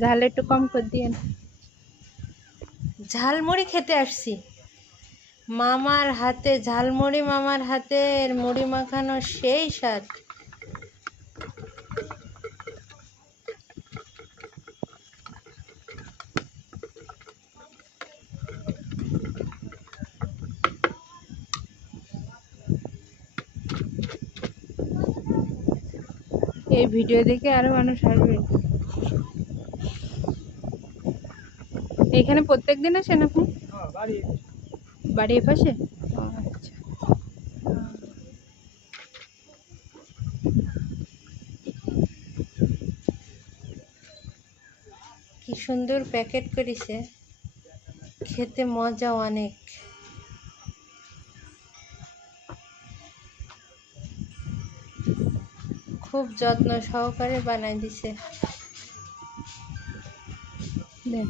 ঝাল একটু কম করে দিয়েন। ঝালমুড়ি খেতে আসছি মামার হাতে, ঝালমুড়ি মামার হাতের মুড়ি মাখানো সেই স্বাদ। এই ভিডিও দেখে আরো মানুষ আসবে। এখানে প্রত্যেকদিন আসেন আপনি? বাড়ি পাশে? আচ্ছা। কি সুন্দর প্যাকেট করেছে, খেতে মজা অনেক। খুব যত্ন সহকারে বানাই দিছে। দেন।